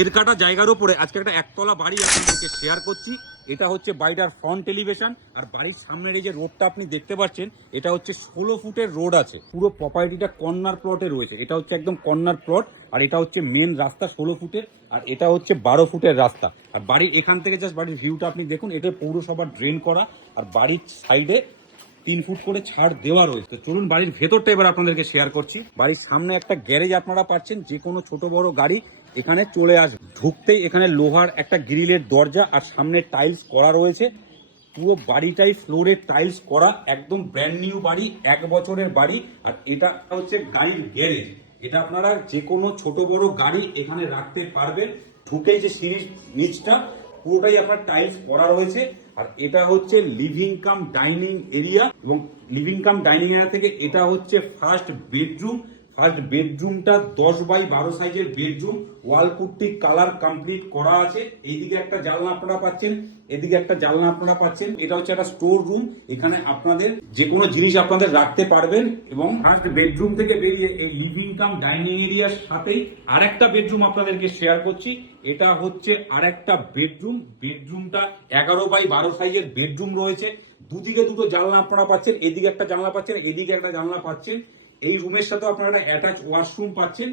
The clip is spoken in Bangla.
এর কাটা জায়গার উপরে আজকে একটা একতলা বাড়ি আপনাদেরকে শেয়ার করছি। এটা হচ্ছে বাড়িটার ফ্রন্ট এলিভেশন। আর বাড়ির সামনের এই যে রোডটা আপনি দেখতে পাচ্ছেন, এটা হচ্ছে 16 ফুটের রোড আছে। পুরো প্রপার্টিটা কর্নার প্লটে রয়েছে। এটা হচ্ছে একদম কর্নার প্লট। আর এটা হচ্ছে মেন রাস্তা 16 ফুটের, আর এটা হচ্ছে 12 ফুটের রাস্তা। আর বাড়ির এখান থেকে জাস্ট বাড়ির ভিউটা আপনি দেখুন। এটা পৌরসভার ড্রেন করা, আর বাড়ির সাইডে 3 ফুট করে ছাড় দেওয়া রয়েছে। চলুন বাড়ির ভেতরটা এবার আপনাদেরকে শেয়ার করছি। বাড়ির সামনে একটা গ্যারেজ আপনারা পাচ্ছেন, যে কোনো ছোট বড় গাড়ি এখানে চলে আসবে। ঢুকতেই এখানে লোহার একটা গ্রিলের দরজা, আর সামনে টাইলস করা রয়েছে। পুরো বাড়িটাই ফ্লোরে টাইলস করা, একদম ব্র্যান্ড নিউ বাড়ি, 1 বছরের বাড়ি। আর এটা হচ্ছে গাড়ির গ্যারেজ। এটা আপনারা যে কোনো ছোট বড় গাড়ি এখানে রাখতে পারবেন। ঢুকেই যে সিঁড়ির নিচটা পুরোটাই আপনার টাইলস করা রয়েছে। আর এটা হচ্ছে লিভিং কাম ডাইনিং এরিয়া, এবং লিভিং কাম ডাইনিং এরিয়া থেকে এটা হচ্ছে ফার্স্ট বেডরুম। ফার্স্ট বেডরুমটা 10x12 সাইজের বেডরুম, ওয়াল পুট্টি কালার কমপ্লিট করা আছে। এইদিকে একটা জানলা আপনারা পাচ্ছেন, এদিকে একটা জানলা আপনারা পাচ্ছেন। এটা হচ্ছে একটা স্টোর রুম, এখানে আপনাদের যে কোনো জিনিস আপনাদের রাখতে পারবেন। এবং ফার্স্ট বেডরুম থেকে বেরিয়ে এই লিভিং কাম ডাইনিং এরিয়ার সাথেই আরেকটা বেডরুম আপনাদেরকে শেয়ার করছি। এটা হচ্ছে আরেকটা বেডরুম। বেডরুমটা 11x12 সাইজের বেডরুম রয়েছে। দুদিকে দুটো জানলা আপনারা পাচ্ছেন, এদিকে একটা জানলা পাচ্ছেন, এদিকে একটা জানলা পাচ্ছেন। এই রুমের সাথে আপনারা একটা অ্যাটাচ ওয়াশরুম পাচ্ছেন।